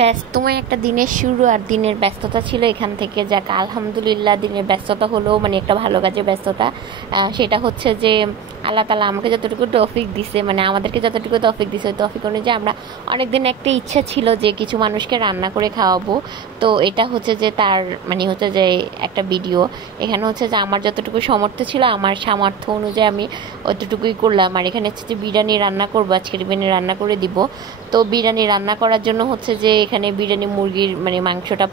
ব্যস্তময় একটা দিনের শুরু আর দিনের ব্যস্ততা ছিল এখান থেকে। যাক আলহামদুলিল্লাহ, দিনের ব্যস্ততা হলেও মানে একটা ভালো কাজে ব্যস্ততা। সেটা হচ্ছে যে আল্লাহ তাআলা আমাকে যতটুকু তৌফিক দিছে, মানে আমাদেরকে যতটুকু তৌফিক দিছে, ওই তৌফিক অনুযায়ী আমরা অনেকদিন একটা ইচ্ছা ছিল যে কিছু মানুষকে রান্না করে খাওয়াবো। তো এটা হচ্ছে যে তার মানে হচ্ছে যে একটা ভিডিও। এখানে হচ্ছে যে আমার যতটুকু সামর্থ্য ছিল, আমার সামর্থ্য অনুযায়ী আমি অতটুকুই করলাম। আর এখানে হচ্ছে যে বিরিয়ানি রান্না করবো, আজকে বিরিয়ানি রান্না করে দিব। তো বিরিয়ানি রান্না করার জন্য হচ্ছে যে এখানে বিরিয়ানি মুরগির মানে মাংসটা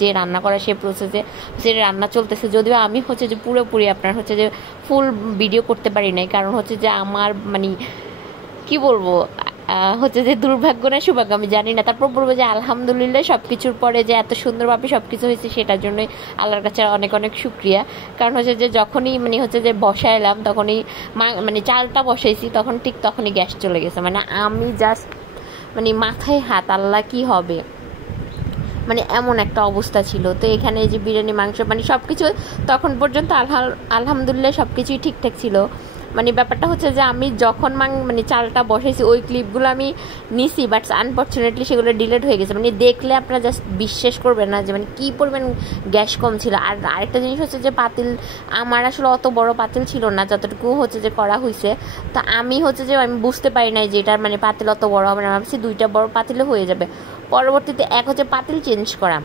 যে রান্না করা সে প্রসেসে সেটা রান্না চলতেছে। যদিও আমি হচ্ছে যে পুরোপুরি আপনার হচ্ছে যে ফুল ভিডিও করতে পারি নাই, কারণ হচ্ছে যে আমার মানে কি বলবো, হচ্ছে যে দুর্ভাগ্য না সৌভাগ্য আমি জানি না। তারপর বলবো যে আলহামদুলিল্লাহ সব কিছুর পরে যে এত সুন্দরভাবে সব কিছু হয়েছে সেটার জন্যই আল্লাহর কাছে অনেক অনেক শুক্রিয়া। কারণ হচ্ছে যে যখনই মানে হচ্ছে যে বসাইলাম তখনই মানে চালটা বসাইছি তখন ঠিক তখনই গ্যাস চলে গেছে। মানে আমি জাস্ট মানে মাথায় হাত, আল্লাহ কি হবে, মানে এমন একটা অবস্থা ছিল। তো এখানে যে বিরিয়ানি মাংস মানে সব কিছু তখন পর্যন্ত আলহামদুলিল্লাহ সব কিছুই ঠিকঠাক ছিল। মানে ব্যাপারটা হচ্ছে যে আমি যখন মানে চালটা বসাইছি ওই ক্লিপগুলো আমি নিছি, বাট আনফর্চুনেটলি সেগুলো ডিলেট হয়ে গেছে। মানে দেখলে আপনারা জাস্ট বিশ্বাস করবেন না যে মানে কী পরিমাণ গ্যাস কম ছিল। আর আরেকটা জিনিস হচ্ছে যে পাতিল, আমার আসলে অত বড় পাতিল ছিল না যতটুকু হচ্ছে যে করা হয়েছে। তো আমি হচ্ছে যে আমি বুঝতে পারি নাই যে এটার মানে পাতিল অত বড় হবে না, ভাবছি দুইটা বড় পাতিলে হয়ে যাবে। পরবর্তীতে এক হচ্ছে পাতিল চেঞ্জ করা,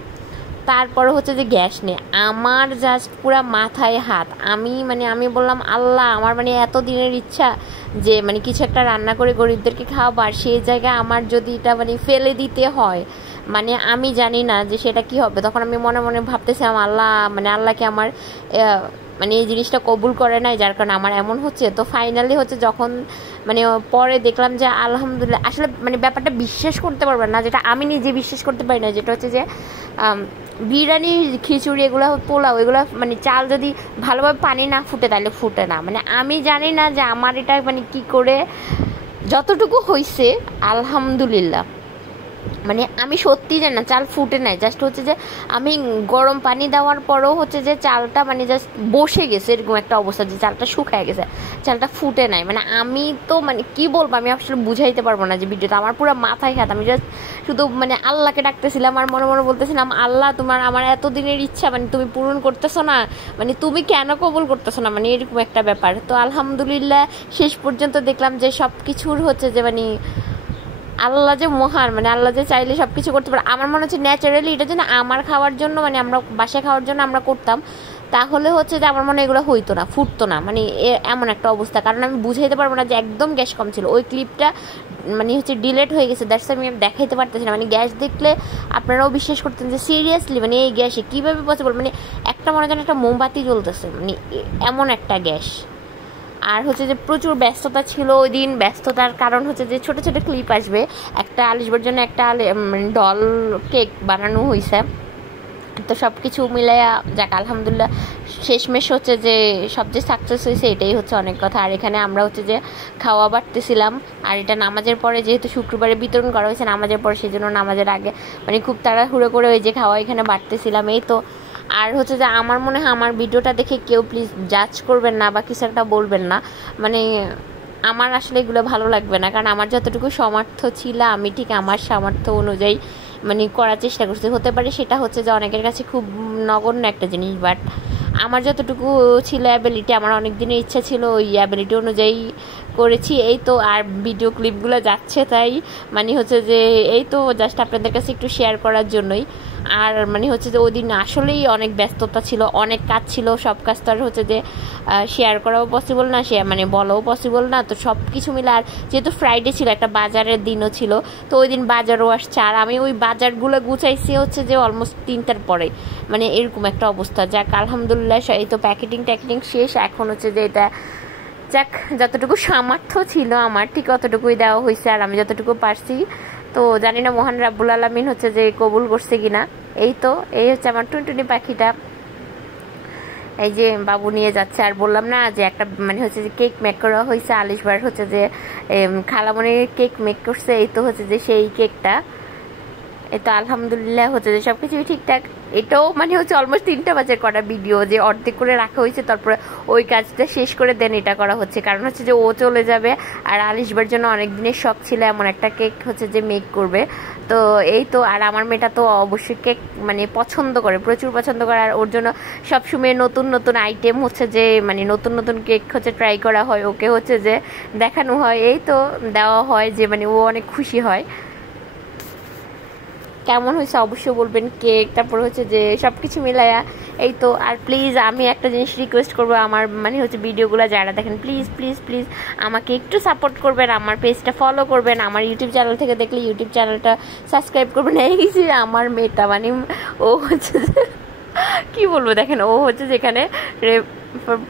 তারপরে হচ্ছে যে গ্যাস নেই। আমার জাস্ট পুরা মাথায় হাত। আমি বললাম আল্লাহ, আমার মানে এত দিনের ইচ্ছা যে মানে কিছু একটা রান্না করে গরিবদেরকে খাওয়াবো, আর সেই জায়গায় আমার যদি এটা মানে ফেলে দিতে হয়, মানে আমি জানি না যে সেটা কি হবে। তখন আমি মনে মনে ভাবতেছিলাম আল্লাহ, মানে আল্লাহকে আমার মানে এই জিনিসটা কবুল করে নাই, যার কারণে আমার এমন হচ্ছে। তো ফাইনালি হচ্ছে যখন মানে পরে দেখলাম যে আলহামদুলিল্লাহ, আসলে মানে ব্যাপারটা বিশ্বাস করতে পারবেন না, যেটা আমি নিজে বিশ্বাস করতে পারি না, যেটা হচ্ছে যে বিরিয়ানি, খিচুড়ি, এগুলো পোলাও, এগুলো মানে চাল যদি ভালোভাবে পানি না ফুটে তাহলে ফুটে না। মানে আমি জানি না যে আমার এটা মানে কি করে যতটুকু হয়েছে আলহামদুলিল্লাহ, মানে আমি সত্যি জানি না চাল ফুটে নাই। জাস্ট হচ্ছে যে আমি গরম পানি দেওয়ার পরেও হচ্ছে যে চালটা মানে জাস্ট বসে গেছে, এরকম একটা অবস্থা যে চালটা শুকায় গেছে, চালটা ফুটে নাই। মানে আমি তো মানে কি বলবো, আমি আসলে বুঝাইতে পারবো না যে ভিডিওটা আমার পুরো মাথায় খাত। আমি জাস্ট শুধু মানে আল্লাহকে ডাকতেছিলাম আর মনে মনে বলতেছিলাম আল্লাহ, তোমার আমার এতদিনের ইচ্ছা মানে তুমি পূরণ করতেছো না, মানে তুমি কেন কবুল করতেছো না, মানে এরকম একটা ব্যাপার। তো আলহামদুলিল্লাহ শেষ পর্যন্ত দেখলাম যে সব কিছুর হচ্ছে যে মানে আল্লাহ যে মহান, মানে আল্লাহ যে চাইলে সব কিছু করতে পারে। আমার মনে হচ্ছে ন্যাচারালি এটা যেন আমার খাওয়ার জন্য, মানে আমরা বাসায় খাওয়ার জন্য আমরা করতাম, তাহলে হচ্ছে যে আমার মনে হয় এগুলো হইতো না, ফুটতো না, মানে এমন একটা অবস্থা। কারণ আমি বুঝাইতে পারবো না যে একদম গ্যাস কম ছিল। ওই ক্লিপটা মানে হচ্ছে ডিলেট হয়ে গেছে, দ্যাটস আমি দেখাইতে পারতেছি না। মানে গ্যাস দেখলে আপনারাও বিশ্বাস করতেন যে সিরিয়াসলি মানে এই গ্যাসে কীভাবে পসিবল, মানে একটা মনে হয় একটা মোমবাতি জ্বলতেছে, মানে এমন একটা গ্যাস। আর হচ্ছে যে প্রচুর ব্যস্ততা ছিল ওই দিন। ব্যস্ততার কারণ হচ্ছে যে ছোটো ছোটো ক্লিপ আসবে, একটা আলিশবার জন্য একটা ডল কেক বানানো হয়েছে। তো সব কিছু মিলাইয়া যাক আলহামদুলিল্লাহ শেষমেশ হচ্ছে যে সবচেয়ে সাকসেস হয়েছে, এটাই হচ্ছে অনেক কথা। আর এখানে আমরা হচ্ছে যে খাওয়া বাড়তেছিলাম, আর এটা নামাজের পরে যেহেতু শুক্রবারে বিতরণ করা হয়েছে নামাজের পরে, সেই জন্য নামাজের আগে মানে খুব তাড়াহুড়ো করে ওই যে খাওয়া এখানে বাড়তেছিলাম, এই তো। আর হচ্ছে যে আমার মনে হয় আমার ভিডিওটা দেখে কেউ প্লিজ জাজ করবেন না বা কিছু একটা বলবেন না, মানে আমার আসলে এগুলো ভালো লাগবে না। কারণ আমার যতটুকু সামর্থ্য ছিল আমি ঠিক আমার সামর্থ্য অনুযায়ী মানে করার চেষ্টা করছি। হতে পারে সেটা হচ্ছে যে অনেকের কাছে খুব নগণ্য একটা জিনিস, বাট আমার যতটুকু ছিল অ্যাবিলিটি, আমার অনেক দিনের ইচ্ছা ছিল, ওই অ্যাবিলিটি অনুযায়ী করেছি, এই তো। আর ভিডিও ক্লিপগুলো যাচ্ছে তাই মানে হচ্ছে যে এই তো জাস্ট আপনাদের কাছে একটু শেয়ার করার জন্যই। আর মানে হচ্ছে যে ওই দিন আসলেই অনেক ব্যস্ততা ছিল, অনেক কাজ ছিল, সব কাজ তো আর হচ্ছে যে শেয়ার করাও পসিবল না, শেয়ার মানে বলাও পসিবল না। তো সব কিছু মিলে, আর যেহেতু ফ্রাইডে ছিল একটা বাজারের দিনও ছিল, তো ওই দিন বাজারও আসছে, আর আমি ওই বাজারগুলো গুছাইছি হচ্ছে যে অলমোস্ট 3টার পরে, মানে এরকম একটা অবস্থা। যাক আলহামদুলিল্লাহ এই তো প্যাকেটিং শেষ। এখন হচ্ছে যে এটা যাক যতটুকু সামর্থ্য ছিল আমার ঠিক অতটুকুই দেওয়া হয়েছে, আর আমি যতটুকু পারছি। তো জানি না মহান রাব্বুল আলামিন হচ্ছে যে কবুল করছে কিনা। এই তো এই হচ্ছে আমার টুনটুনি পাখিটা, এই যে বাবু নিয়ে যাচ্ছে। আর বললাম না যে একটা মানে হচ্ছে যে কেক মেক করা হয়েছে, আলিশবার হচ্ছে যে খালামণি কেক মেক করছে, এই তো হচ্ছে যে সেই কেকটা। এই তো আলহামদুলিল্লাহ হচ্ছে যে সব কিছুই ঠিকঠাক। এটাও মানে হচ্ছে অলমোস্ট 3টা বাজে করা ভিডিও, যে অর্ধেক করে রাখা হয়েছে, তারপরে ওই কাজটা শেষ করে দেন এটা করা হচ্ছে। কারণ হচ্ছে যে ও চলে যাবে, আর আলিশবার জন্য অনেক দিনের শখ ছিল এমন একটা কেক হচ্ছে যে মেক করবে। তো এই তো, আর আমার মেয়েটা তো অবশ্যই কেক মানে পছন্দ করে, প্রচুর পছন্দ করে, আর ওর জন্য সবসময় নতুন নতুন আইটেম হচ্ছে যে মানে নতুন নতুন কেক হচ্ছে ট্রাই করা হয়, ওকে হচ্ছে যে দেখানো হয়, এই তো দেওয়া হয়, যে মানে ও অনেক খুশি হয়। কেমন হয়েছে অবশ্যই বলবেন কেক, তারপর হচ্ছে যে সব কিছু মিলায়া এই তো। আর প্লিজ আমি একটা জিনিস রিকোয়েস্ট করবো, আমার মানে হচ্ছে ভিডিওগুলো যারা দেখেন প্লিজ প্লিজ প্লিজ আমাকে একটু সাপোর্ট করবেন, আমার পেজটা ফলো করবেন, আমার ইউটিউব চ্যানেল থেকে দেখলে ইউটিউব চ্যানেলটা সাবস্ক্রাইব করবেন। এই যে আমার মেয়েটা মানে ও হচ্ছে যে কি বলবো, দেখেন ও হচ্ছে যেখানে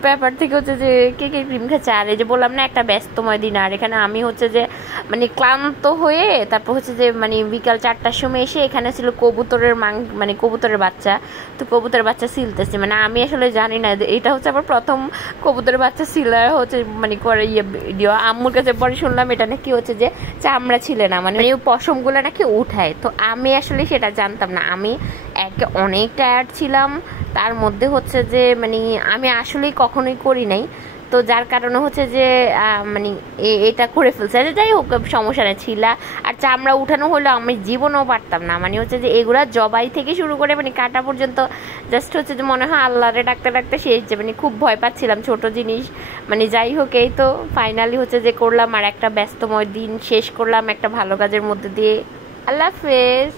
ব্যাপার থেকে হচ্ছে যে কেকের ক্রিম খাচ্ছে, আর এই যে বললাম না একটা ব্যস্তময় দিন, আর এখানে আমি হচ্ছে যে মানে ক্লান্ত হয়ে তারপর হচ্ছে যে মানে বিকাল 4টার সময় এসে এখানে ছিল কবুতরের মানে কবুতরের বাচ্চা, তো কবুতরের বাচ্চা সিলতেছে, মানে আমি আসলে জানি না এটা হচ্ছে আবার প্রথম কবুতরের বাচ্চা সিলা হচ্ছে মানে করে ভিডিও। আম্মুর কাছে পরে শুনলাম এটা নাকি হচ্ছে যে চামড়া ছিলে না, মানে পশমগুলো নাকি উঠায়, তো আমি আসলে সেটা জানতাম না। আমি অনেক টায়ার্ড ছিলাম, তার মধ্যে হচ্ছে যে মানে আমি আসলেই কখনোই করি নাই, তো যার কারণে হচ্ছে যে মানে এটা করে ফেলছে। যাই হোক সমস্যা নেই, ছিলা আর চামড়া উঠানো হলো আমি জীবনেও পারতাম না, মানে হচ্ছে যে এগুলা জবাই থেকে শুরু করে মানে কাটা পর্যন্ত জাস্ট হচ্ছে যে মনে হয় আল্লাহরে ডাকতে ডাকতে শেষ, যে মানে খুব ভয় পাচ্ছিলাম ছোট জিনিস। মানে যাই হোক এই তো ফাইনালি হচ্ছে যে করলাম, আর একটা ব্যস্তময় দিন শেষ করলাম একটা ভালো কাজের মধ্যে দিয়ে। আল্লাহ হাফেজ।